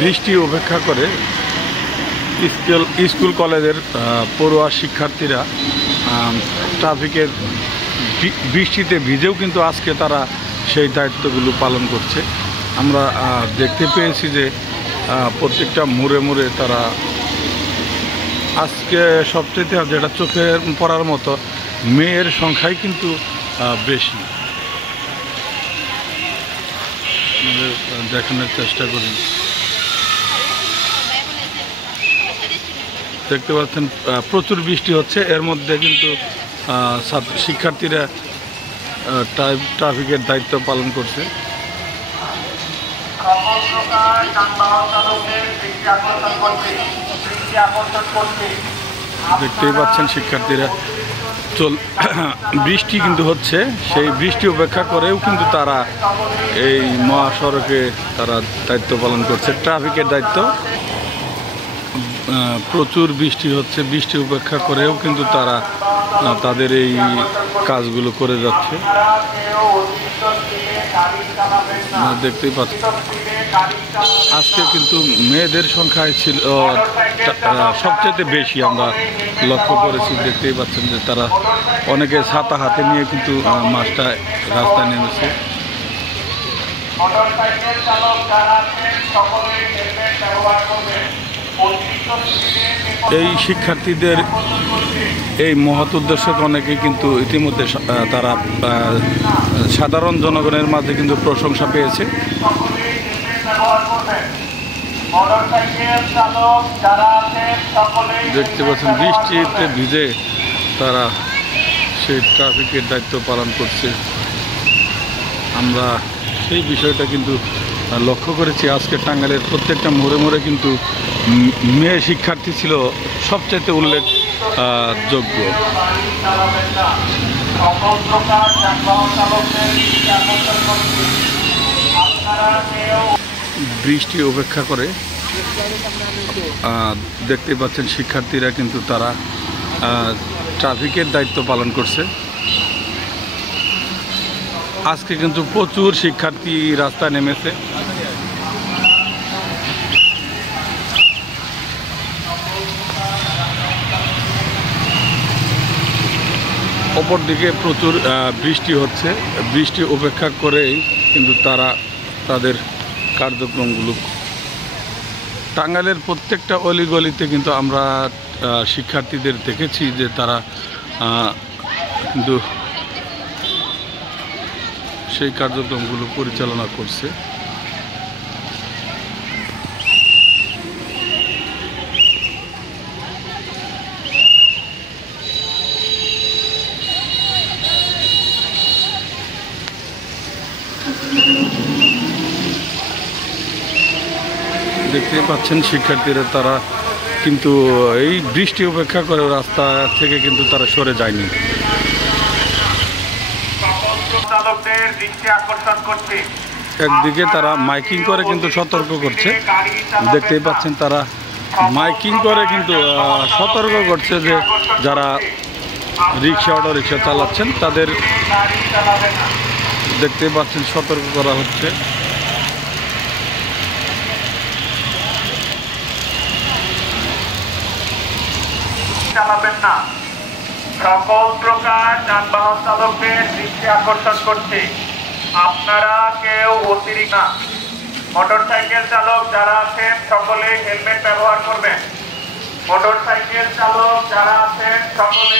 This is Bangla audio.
বৃষ্টি উপেক্ষা করে স্কুল কলেজের পড়ুয়া শিক্ষার্থীরা ট্রাফিকের বৃষ্টিতে ভিজেও কিন্তু আজকে তারা সেই দায়িত্বগুলো পালন করছে। আমরা দেখতে পেয়েছি যে প্রত্যেকটা মোড়ে মোড়ে তারা আজকে সবচেয়ে যেটা চোখে পড়ার মতো মেয়ের সংখ্যাই কিন্তু বেশি। দেখানোর চেষ্টা করি। দেখতে পাচ্ছেন প্রচুর বৃষ্টি হচ্ছে, এর মধ্যে কিন্তু শিক্ষার্থীরা ট্রাফিকের দায়িত্ব পালন করছে। দেখতেই পাচ্ছেন শিক্ষার্থীরা বৃষ্টি কিন্তু হচ্ছে, সেই বৃষ্টি উপেক্ষা করেও কিন্তু তারা এই মহাসড়কে তারা দায়িত্ব পালন করছে, ট্রাফিকের দায়িত্ব। প্রচুর বৃষ্টি হচ্ছে, বৃষ্টি উপেক্ষা করেও কিন্তু তারা তাদের এই কাজগুলো করে যাচ্ছে। দেখতেই পাচ্ছেন আজকে কিন্তু মেয়েদের সংখ্যায় ছিল সবচেয়ে বেশি, আমরা লক্ষ্য করেছি। দেখতেই পাচ্ছেন যে তারা অনেকে ছাতা হাতে নিয়ে কিন্তু মাঠটা রাস্তায় নেমেছে। এই শিক্ষার্থীদের এই মহৎ উদ্দেশ্যকে অনেকেই কিন্তু ইতিমধ্যে তারা সাধারণ জনগণের মাঝে কিন্তু প্রশংসা পেয়েছে। দেখতে পাচ্ছেন বৃষ্টিতে ভিজে তারা সেই ট্রাফিকের দায়িত্ব পালন করছে। আমরা সেই বিষয়টা কিন্তু লক্ষ্য করেছি। আজকে টাঙ্গাইলের প্রত্যেকটা মোড়ে মোড়ে কিন্তু মেয়ে শিক্ষার্থী ছিল সবচাইতে উল্লেখযোগ্য। বৃষ্টি উপেক্ষা করে দেখতে পাচ্ছেন শিক্ষার্থীরা কিন্তু তারা ট্রাফিকের দায়িত্ব পালন করছে। আজকে কিন্তু প্রচুর শিক্ষার্থী রাস্তায় নেমেছে। অপরদিকে প্রচুর বৃষ্টি হচ্ছে, বৃষ্টি উপেক্ষা করেই কিন্তু তারা তাদের কার্যক্রমগুলো। টাঙ্গাইলের প্রত্যেকটা অলিগলিতে কিন্তু আমরা শিক্ষার্থীদের দেখেছি যে তারা কিন্তু সেই কার্যক্রমগুলো পরিচালনা করছে। দেখতে পাচ্ছেন শিক্ষার্থীরা তারা কিন্তু এই বৃষ্টি উপেক্ষা করে রাস্তা থেকে কিন্তু তারা সরে যায়নি। একদিকে তারা মাইকিং করে কিন্তু সতর্ক করছে। দেখতেই পাচ্ছেন তারা মাইকিং করে কিন্তু সতর্ক করছে যে যারা রিক্সা অটো রিক্সা চালাচ্ছেন তাদের দেখতেই পাচ্ছেন সতর্ক করা হচ্ছে। চালাবেন না। সকল প্রকার যানবাহন চালকদের দৃষ্টি আকর্ষণ করছি, আপনারা কেউ অতিরিক্ত না। মোটরসাইকেল চালক যারা আছেন সকলে হেলমেট ব্যবহার করবেন। মোটরসাইকেল চালক যারা আছেন সকলে